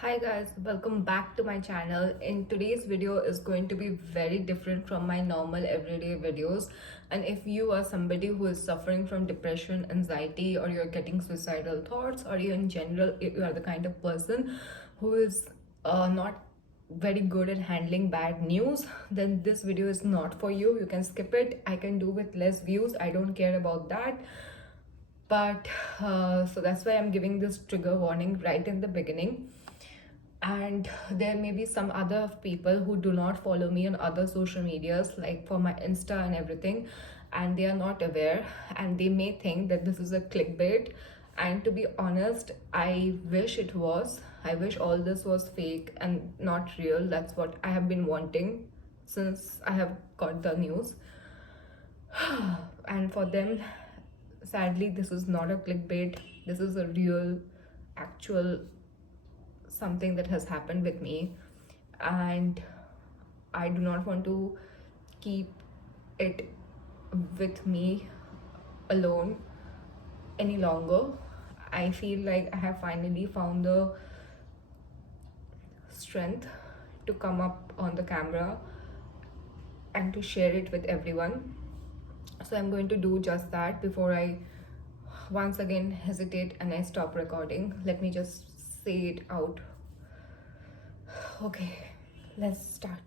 Hi guys, welcome back to my channel. In today's video is going to be very different from my normal everyday videos, and if you are somebody who is suffering from depression, anxiety, or you're getting suicidal thoughts, or you in general you are the kind of person who is not very good at handling bad news, then this video is not for you. You can skip it. I can do with less views, I don't care about that. But so that's why I'm giving this trigger warning right in the beginning. And there may be some other people who do not follow me on other social medias, like for my Insta and everything, and they are not aware, and they may think that this is a clickbait. And to be honest, I wish it was. I wish all this was fake and not real. That's what I have been wanting since I have got the news. And for them, sadly, this is not a clickbait. This is a real, actual something that has happened with me, and I do not want to keep it with me alone any longer. I feel like I have finally found the strength to come up on the camera and to share it with everyone. So I'm going to do just that. Before I once again hesitate and I stop recording, let me just say it out. Okay, let's start.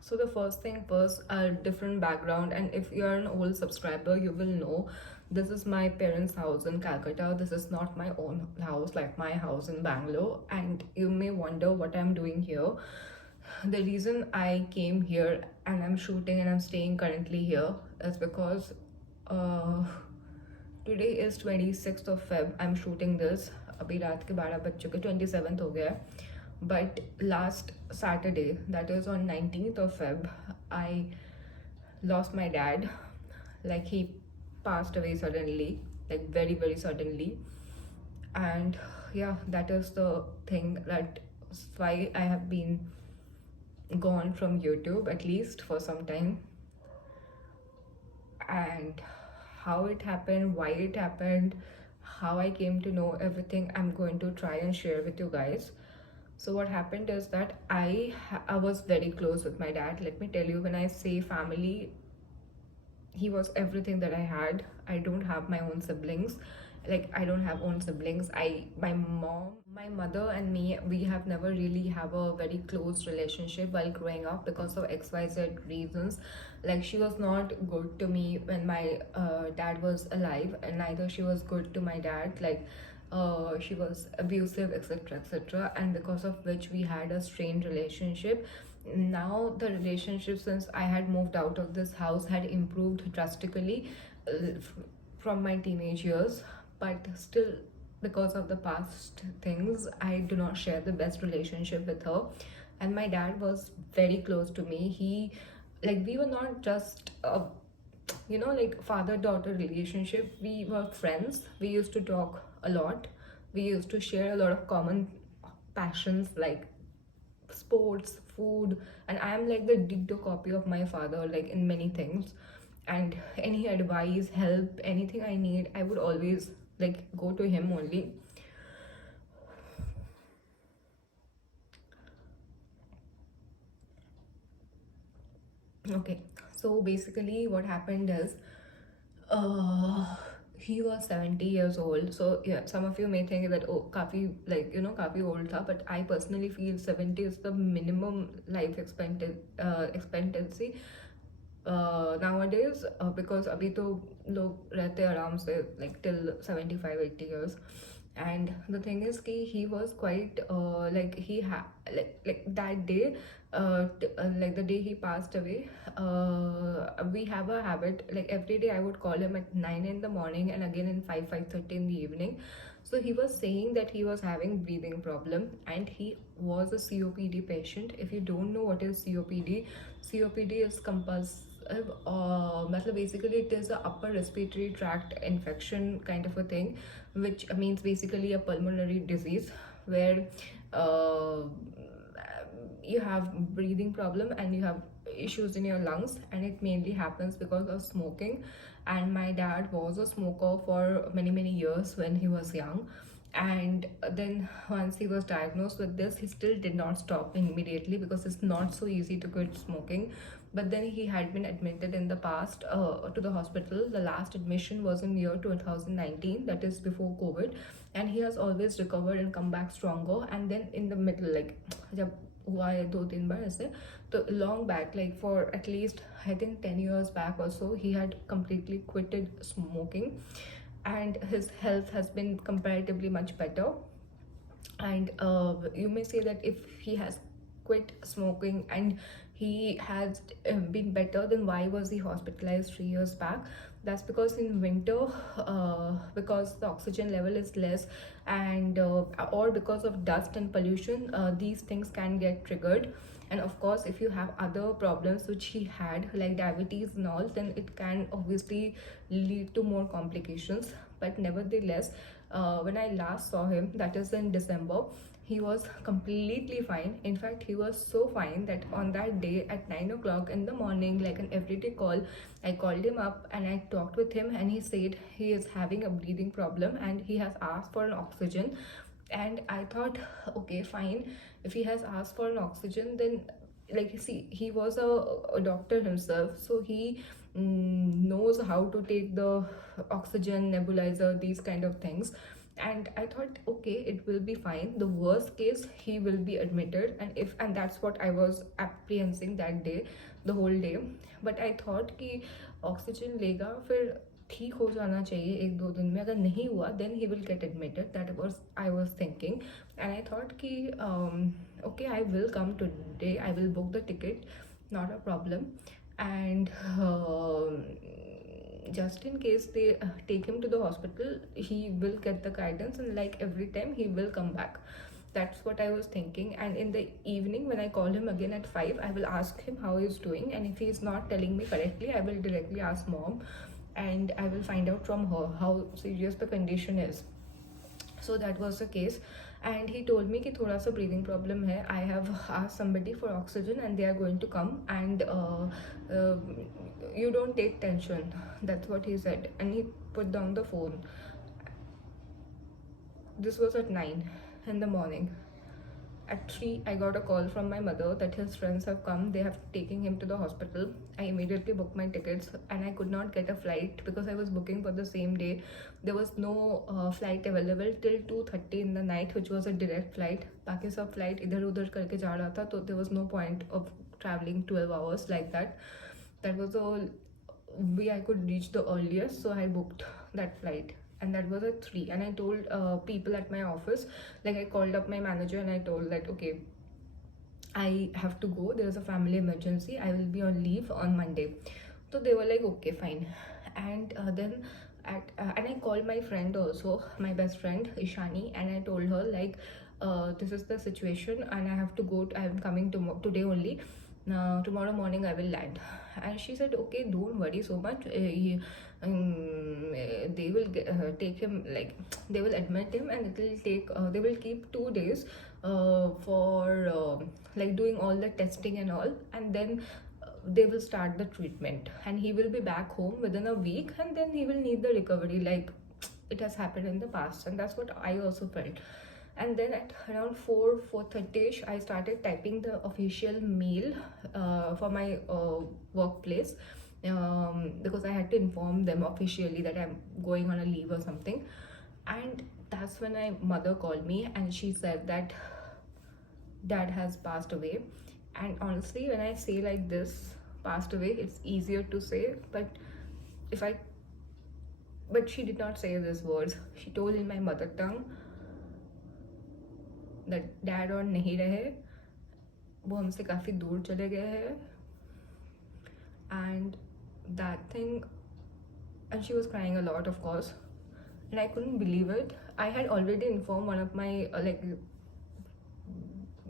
So the first thing first, a different background, and if you're an old subscriber, you will know this is my parents' house in Calcutta. This is not my own house, like my house in Bangalore. And you may wonder what I'm doing here. The reason I came here and I'm shooting and I'm staying currently here is because today is 26th of Feb. I'm shooting this. अभी रात के 12 बज चुके, 27th हो गया है. But last Saturday, that is on 19th of Feb, I lost my dad. Like, he passed away suddenly, like very very suddenly. And yeah, that is the thing, that's why I have been gone from YouTube, at least for some time. And how it happened, why it happened, how I came to know everything, I'm going to try and share with you guys. So what happened is that I was very close with my dad. Let me tell you, when I say family, he was everything that I had. I don't have my own siblings. Like, I don't have own siblings. My mom, my mother and me, we have never really have a very close relationship while growing up because of XYZ reasons. Like, she was not good to me when my dad was alive, and neither she was good to my dad. Like, she was abusive, etc., etc., and because of which we had a strained relationship. Now the relationship, since I had moved out of this house, had improved drastically from my teenage years. But still, because of the past things, I do not share the best relationship with her. And my dad was very close to me. He, like, we were not just a, like, father daughter relationship. We were friends. We used to talk a lot. We used to share a lot of common passions, like sports, food. And I am like the ditto copy of my father, like in many things. And any advice, help, anything I need, I would always like go to him only. Okay, so basically what happened is, he was 70 years old. So yeah, some of you may think that, oh, kafi, like, kafi old tha, but I personally feel 70 is the minimum life expectancy nowadays, because abhi to log rehte aaram se like till 75 80 years. And the thing is ki he was quite like, he had like that day, like the day he passed away, we have a habit, like every day I would call him at 9 in the morning and again in 5:30 in the evening. So he was saying that he was having breathing problem, and he was a COPD patient. If you don't know what is COPD, COPD is compulsive, basically it is a upper respiratory tract infection kind of a thing, which means basically a pulmonary disease where you have breathing problem, and issues in your lungs, and it mainly happens because of smoking. And my dad was a smoker for many years when he was young, and then once he was diagnosed with this, he still did not stop immediately because it's not so easy to quit smoking. But then he had been admitted in the past to the hospital. The last admission was in year 2019, that is before COVID, and he has always recovered and come back stronger. And then in the middle, like जब हुआ है 2-3 बार ऐसे, तो long back, like for at least I think 10 years back or so, he had completely quitted smoking, and his health has been comparatively much better. And you may say that if he has quit smoking and he has been better, then why was he hospitalized 3 years back? That's because in winter, because the oxygen level is less, and or because of dust and pollution, these things can get triggered. And of course, if you have other problems which he had, like diabetes and all, then it can obviously lead to more complications. But nevertheless, when I last saw him, that is in December, he was completely fine. In fact, he was so fine that on that day at 9 o'clock in the morning, like an everyday call, I called him up and I talked with him, and he said he is having a breathing problem and he has asked for an oxygen. And I thought, okay, fine, if he has asked for an oxygen, then, like, see, he was a doctor himself, so he knows how to take the oxygen nebulizer, these kind of things. And I thought, okay, it will be fine. The worst case, he will be admitted, and that's what I was apprehending that day, the whole day. But I thought कि oxygen लेगा फिर ठीक हो जाना चाहिए 1-2 दिन में, अगर नहीं हुआ then he will get admitted. That was I was thinking. And I thought कि okay, I will come today, I will book the ticket, not a problem. And just in case they take him to the hospital, he will get the guidance, and like every time he will come back. That's what I was thinking. And in the evening, when I call him again at 5, I will ask him how he's doing, and if he's not telling me correctly, I will directly ask mom, and I will find out from her how serious the condition is. So that was the case. And he told me कि थोड़ा सा breathing problem है. I have asked somebody for oxygen and they are going to come, and you don't take tension. That's what he said, and he put down the phone. This was at 9 in the morning. At 3, I got a call from my mother that his friends have come. They have taken him to the hospital. I immediately booked my tickets, and I could not get a flight because I was booking for the same day. There was no flight available till 2:30 in the night, which was a direct flight. बाकी सब flight इधर उधर करके जा रहा था, तो there was no point of traveling 12 hours like that. That was the way I could reach the earliest, so I booked that flight. And that was at 3. And I told people at my office, like I called up my manager and I told that, okay, I have to go, there is a family emergency, I will be on leave on Monday. So they were like, okay, fine. And then and I called my friend also, my best friend Ishani, and I told her like, this is the situation and I have to go, I am coming today only. Tomorrow morning I will land. And she said, okay, don't worry so much. They will take him, like they will admit him, and it will take they will keep 2 days for like doing all the testing and all, and then they will start the treatment, and he will be back home within a week, and then he will need the recovery, like it has happened in the past. And that's what I also felt. And then at around 4:30ish, I started typing the official mail for my workplace, because I had to inform them officially that I'm going on a leave or something. And that's when my mother called me, and she said that dad has passed away. And honestly, when I say like this, passed away, it's easier to say, but if I but she did not say these words. She told in my mother tongue that dad और नहीं रहे, वो हमसे काफ़ी दूर चले गए हैं. And that thing, and she was crying a lot, of course, and I couldn't believe it. I had already informed one of my like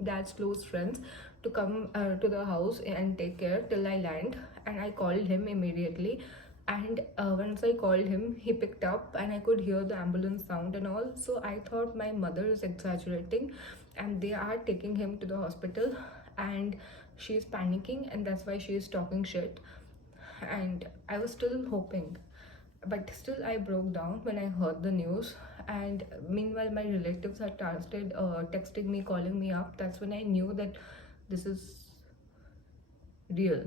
dad's close friends to come to the house and take care till I land, and I called him immediately. And once I called him, he picked up, and I could hear the ambulance sound and all. So I thought my mother is exaggerating, and they are taking him to the hospital. And she's panicking and that's why she is talking shit. And I was still hoping, but still I broke down when I heard the news. And meanwhile my relatives had started texting me, calling me up. That's when I knew that this is real.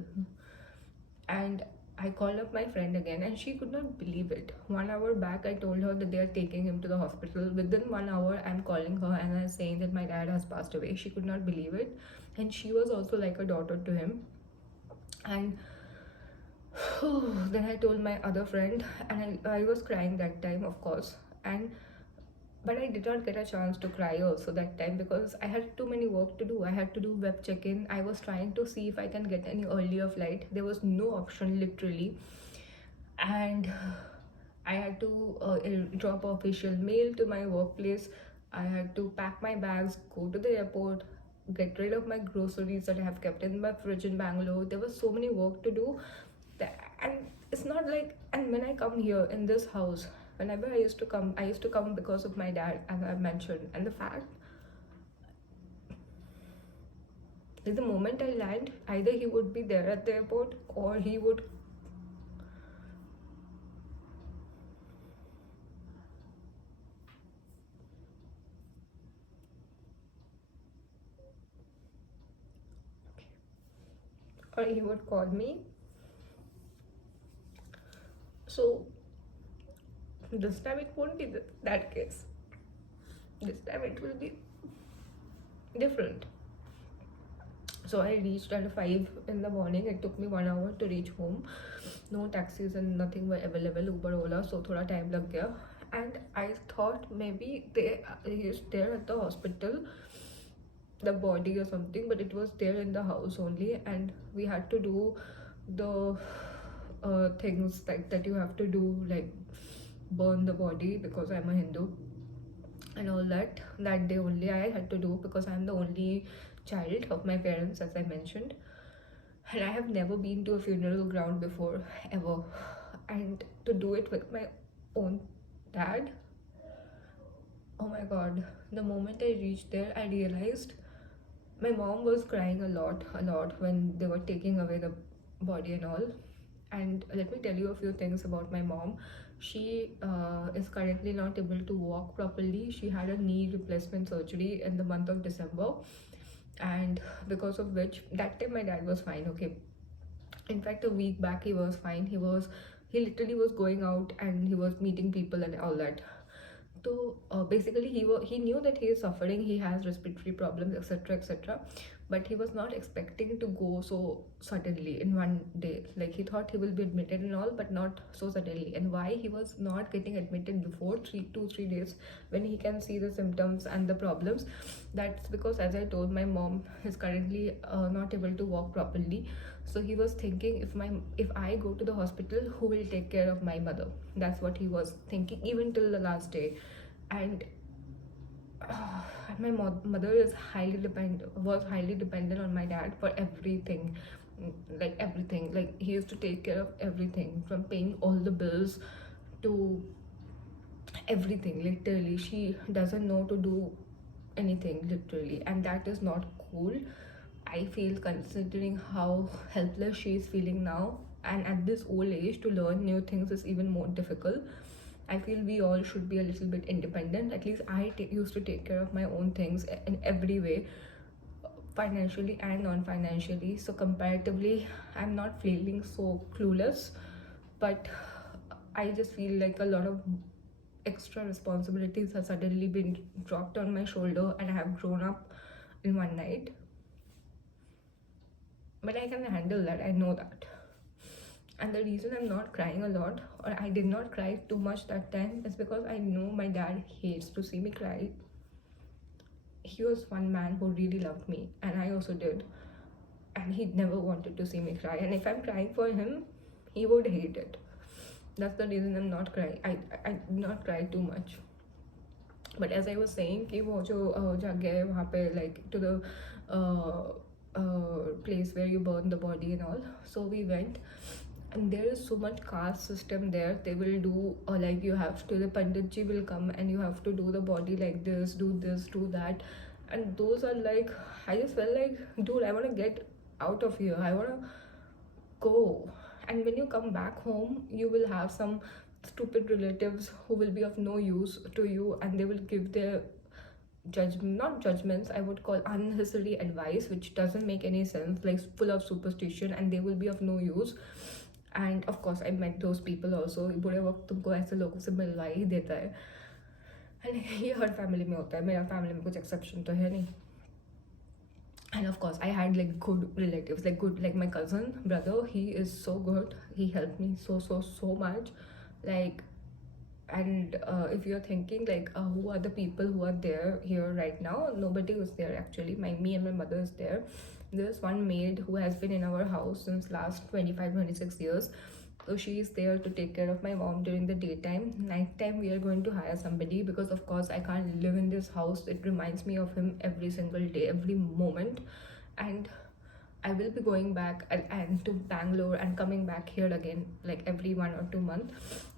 And I called up my friend again and she could not believe it. 1 hour back I told her that they are taking him to the hospital. Within 1 hour I'm calling her and I'm saying that my dad has passed away. She could not believe it. And she was also like a daughter to him. And then I told my other friend, and I was crying that time, of course. And but I did not get a chance to cry also that time because I had too many work to do. I had to do web check-in. I was trying to see if I can get any earlier flight. There was no option literally. And I had to drop official mail to my workplace. I had to pack my bags, go to the airport, get rid of my groceries that I have kept in my fridge in Bangalore. There was so many work to do. And it's not like, and when I come here in this house, whenever I used to come because of my dad, as I mentioned. And the fact is, the moment I land, either he would be there at the airport or he would call me. So this time it won't be that case. This time it will be different. So I reached at 5 in the morning. It took me 1 hour to reach home. No taxis and nothing were available, Uber, Ola. So thoda time lag gaya. And I thought maybe he is there at the hospital, the body or something, but it was there in the house only. And we had to do the things like that you have to do, like burn the body, because I'm a Hindu, and all that. That day only I had to do, because I'm the only child of my parents, as I mentioned. And I have never been to a funeral ground before, ever. And to do it with my own dad, oh my god. The moment I reached there, I realized my mom was crying a lot when they were taking away the body and all. And let me tell you a few things about my mom. She is currently not able to walk properly. She had a knee replacement surgery in the month of December, and because of which, that time my dad was fine, okay. In fact, a week back he was fine. He literally was going out and he was meeting people and all that. So basically he knew that he is suffering, he has respiratory problems, etc, etc. But he was not expecting to go so suddenly in one day. Like, he thought he will be admitted and all, but not so suddenly. And why he was not getting admitted before 3 days, when he can see the symptoms and the problems? That's because, as I told, my mom is currently not able to walk properly. So he was thinking, if I go to the hospital, who will take care of my mother? That's what he was thinking, even till the last day. And my mother was highly dependent on my dad for everything. Like everything, like he used to take care of everything, from paying all the bills to everything. Literally, she doesn't know to do anything, literally, and that is not cool, I feel, considering how helpless she is feeling now. And at this old age, to learn new things is even more difficult. I feel we all should be a little bit independent. At least I used to take care of my own things in every way, financially and non-financially. So comparatively, I'm not feeling so clueless, but I just feel like a lot of extra responsibilities have suddenly been dropped on my shoulder, and I have grown up in one night. But I can handle that, I know that. And the reason I'm not crying a lot, or I did not cry too much that time, is because I know my dad hates to see me cry. He was one man who really loved me, and I also did. And he never wanted to see me cry. And if I'm crying for him, he would hate it. That's the reason I'm not crying. I did not cry too much. But as I was saying, कि वो जो जगह है वहाँ पे, like, to the place where you burn the body and all. So we went, and there is so much caste system there. They will do like, you have to, the pandit ji will come and you have to do the body like this, do that. And those are like, I just felt like, dude, I want to get out of here. I want to go. And when you come back home, you will have some stupid relatives who will be of no use to you, and they will give their judgment, not judgments, I would call unnecessary advice, which doesn't make any sense, like full of superstition, and they will be of no use. And of course I met those people also. बुरे वक्त तुमको ऐसे लोगों से मिलवा ही देता है, and ये हर फैमिली में होता है, मेरा फैमिली में कुछ एक्सेप्शन तो है नहीं. And of course I had like good relatives, like good, like my cousin brother, he is so good, he helped me so much. Like, and if you're thinking like who are the people who are there here right now, nobody was there actually. Me and my mother is there. There's one maid who has been in our house since last 25-26 years, so she is there to take care of my mom during the daytime. Nighttime we are going to hire somebody, because of course I can't live in this house. It reminds me of him every single day, every moment. And I will be going back and to Bangalore and coming back here again like every 1 or 2 months.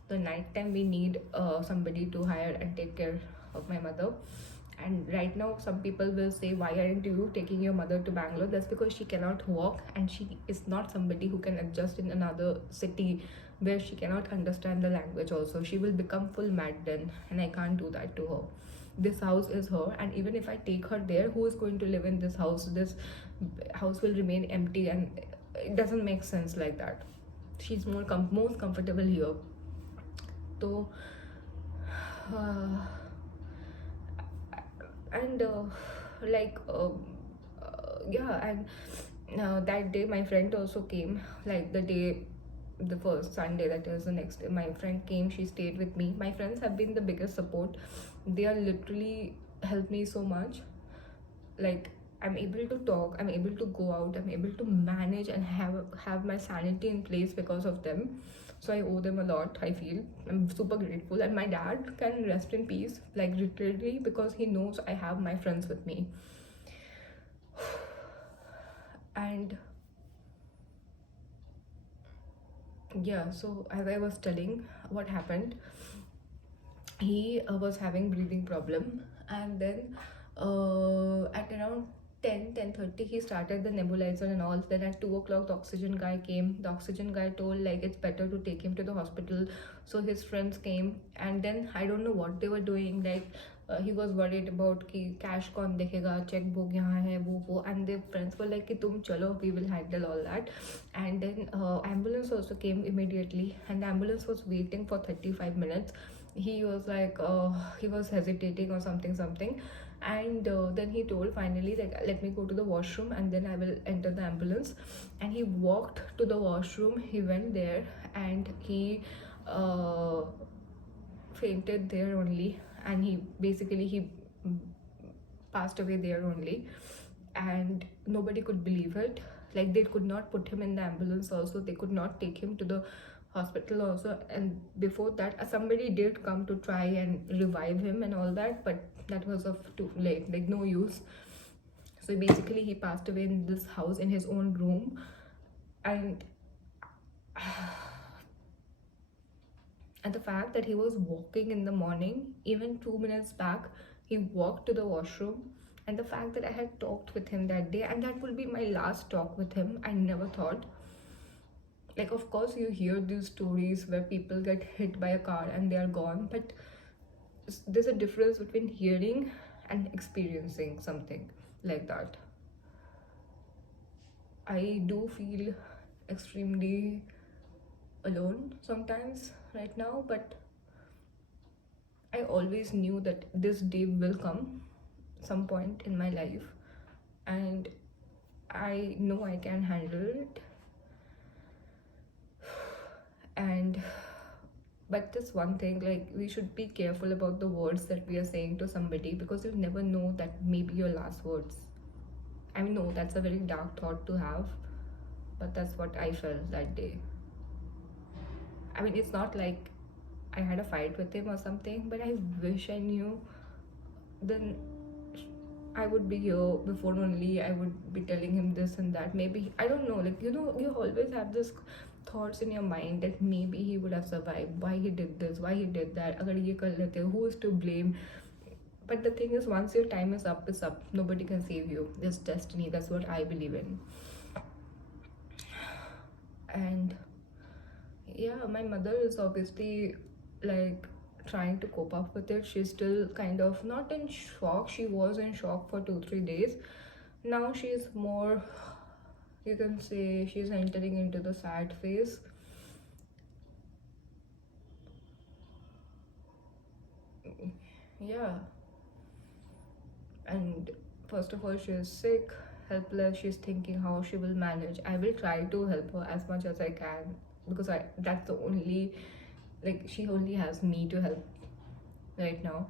The night time we need somebody to hire and take care of my mother. And right now some people will say, why aren't you taking your mother to Bangalore? That's because she cannot walk, and she is not somebody who can adjust in another city where she cannot understand the language also. She will become full mad then, and I can't do that to her. This house is her, and even if I take her there, who is going to live in this house? This house will remain empty, and it doesn't make sense like that. She's most comfortable here. So and like yeah. And that day my friend also came, like the first Sunday, that is the next day, my friend came, she stayed with me. My friends have been the biggest support. They are literally helped me so much. Like, I'm able to talk, I'm able to go out, I'm able to manage and have my sanity in place because of them. So I owe them a lot, I feel. I'm super grateful. And my dad can rest in peace, like literally, because he knows I have my friends with me. And yeah, so as I was telling, what happened, he was having breathing problem. And then at around 10:30 he started the nebulizer and all. Then at 2 o'clock the oxygen guy came. The oxygen guy told like it's better to take him to the hospital. So his friends came, and then I don't know what they were doing. Like he was worried about कि cash कौन देखेगा, check book यहाँ है, वो. And their friends were like कि तुम चलो, we will handle all that. And then ambulance also came immediately, and the ambulance was waiting for 35 minutes. He was like he was hesitating or something. And then he told finally, like, let me go to the washroom and then I will enter the ambulance. And he walked to the washroom, he went there, and he fainted there only. And he passed away there only. And nobody could believe it. Like, they could not put him in the ambulance also, they could not take him to the hospital also. And before that somebody did come to try and revive him and all that, but that was of too late, like no use. So basically he passed away in this house, in his own room. And and the fact that he was walking in the morning, even 2 minutes back he walked to the washroom. And the fact that I had talked with him that day, and that will be my last talk with him, I never thought. Like, of course you hear these stories where people get hit by a car and they are gone, but there's a difference between hearing and experiencing something like that. I do feel extremely alone sometimes right now, but I always knew that this day will come some point in my life, and I know I can handle it. And but this one thing, like, we should be careful about the words that we are saying to somebody, because you never know that may be your last words. I know that's a very dark thought to have, but that's what I felt that day. I mean, it's not like I had a fight with him or something, but I wish I knew. Then I would be here before only I would be telling him this and that. Maybe, I don't know, like, you always have this thoughts in your mind that maybe he would have survived, why he did this, why he did that, agar ye kar lete, who is to blame. But the thing is, once your time is up, it's up. Nobody can save you. It's destiny. That's what I believe in. And yeah, my mother is obviously like trying to cope up with it. She's still kind of not in shock. She was in shock for 2 3 days. Now she's more, you can say, she's entering into the sad phase. Yeah. And first of all, she is sick, helpless. She's thinking how she will manage. I will try to help her as much as I can, because I that's the only, like, she only has me to help right now.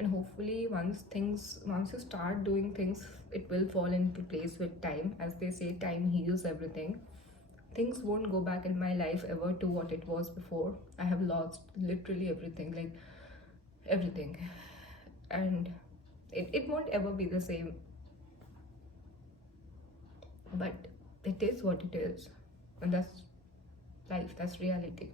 And hopefully once you start doing things, it will fall into place with time. As they say, time heals everything. Things won't go back in my life ever to what it was before. I have lost literally everything, like everything. And it won't ever be the same, but it is what it is. And that's life, that's reality.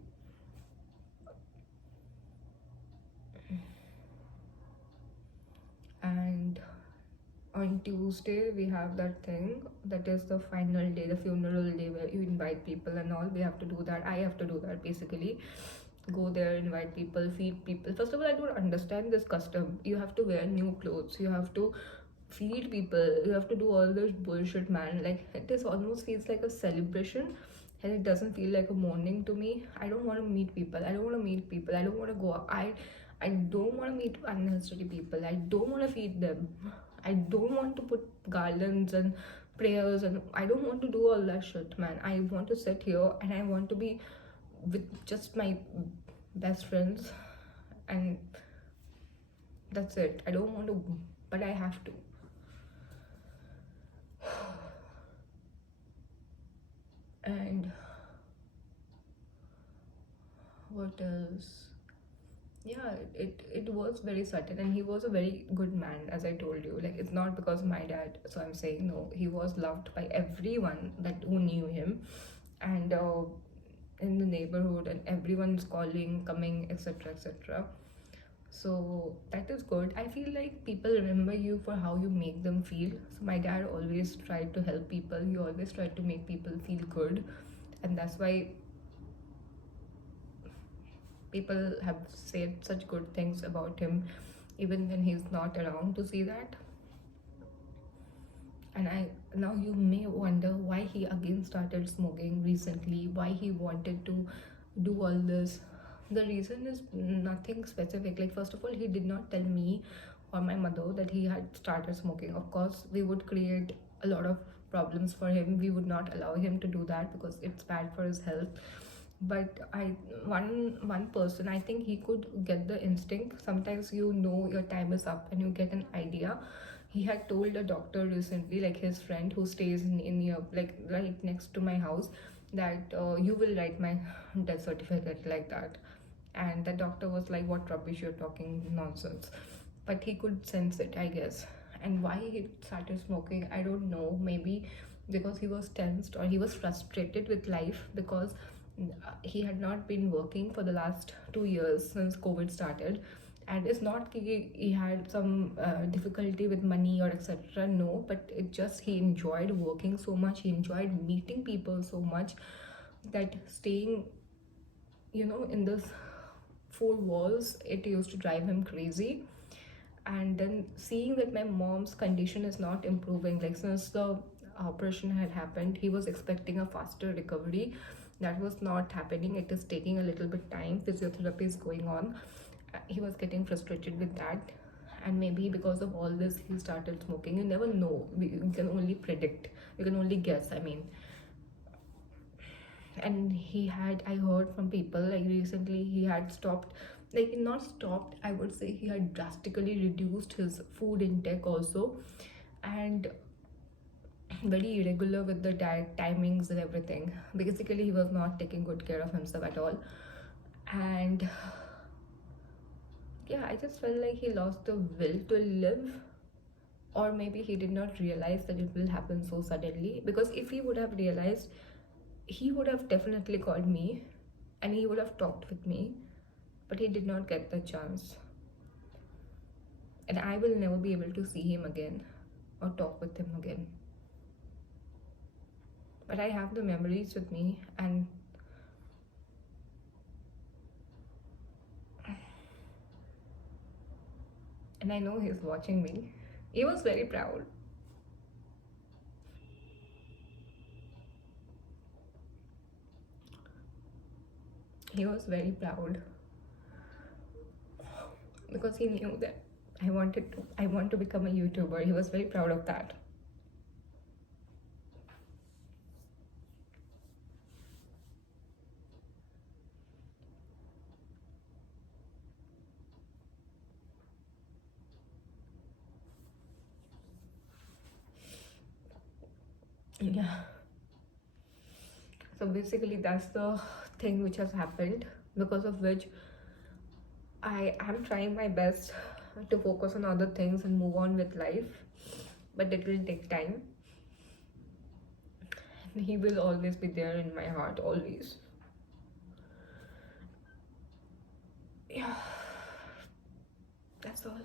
And on Tuesday we have that thing, that is the final day, the funeral day, where you invite people and all. We have to do that. I have to do that basically. Go there, invite people, feed people. First of all, I don't understand this custom. You have to wear new clothes, you have to feed people, you have to do all this bullshit, man. Like, it is almost feels like a celebration, and it doesn't feel like a mourning to me. I don't want to meet people. I don't want to meet people. I don't want to go out. I don't want to meet unnecessary people. I don't want to feed them. I don't want to put garlands and prayers, and I don't want to do all that shit, man. I want to sit here and I want to be with just my best friends, and that's it. I don't want to, but I have to. And what else? Yeah, it was very sudden, and he was a very good man, as I told you. Like, it's not because of my dad, so I'm saying no. He was loved by everyone that who knew him, and in the neighborhood, and everyone's calling, coming, etc., etc. So that is good. I feel like people remember you for how you make them feel. So my dad always tried to help people. He always tried to make people feel good, and that's why people have said such good things about him, even when he's not around to see that. And I now you may wonder why he again started smoking recently, why he wanted to do all this. The reason is nothing specific. Like, first of all, he did not tell me or my mother that he had started smoking. Of course, we would create a lot of problems for him. We would not allow him to do that because it's bad for his health. But one person, I think he could get the instinct. Sometimes you know your time is up and you get an idea. He had told a doctor recently, like his friend who stays in your, like, right next to my house, that you will write my death certificate, like that. And the doctor was like, what rubbish, you're talking nonsense. But he could sense it, I guess. And why he started smoking, I don't know. Maybe because he was tensed, or he was frustrated with life, because he had not been working for the last 2 years since COVID started. And it's not he had some difficulty with money or etc. No, but it just, he enjoyed working so much, he enjoyed meeting people so much, that staying, in this four walls, it used to drive him crazy. And then seeing that my mom's condition is not improving, like, since the operation had happened, he was expecting a faster recovery. That was not happening. It is taking a little bit time. Physiotherapy is going on. He was getting frustrated with that, and maybe because of all this he started smoking. You never know. You can only predict, you can only guess, I mean. And he had, I heard from people, like, recently he had stopped, like, not stopped, I would say he had drastically reduced his food intake also, and very irregular with the diet timings and everything. Basically, he was not taking good care of himself at all. And yeah, I just felt like he lost the will to live, or maybe he did not realize that it will happen so suddenly. Because if he would have realized, he would have definitely called me and he would have talked with me, but he did not get the chance. And I will never be able to see him again or talk with him again. but I have the memories with me, and I know he's watching me. He was very proud. He was very proud because he knew that I want to become a YouTuber. He was very proud of that. Yeah. So basically, that's the thing which has happened, because of which I am trying my best to focus on other things and move on with life, but it will take time. He will always be there in my heart, always. Yeah, that's all.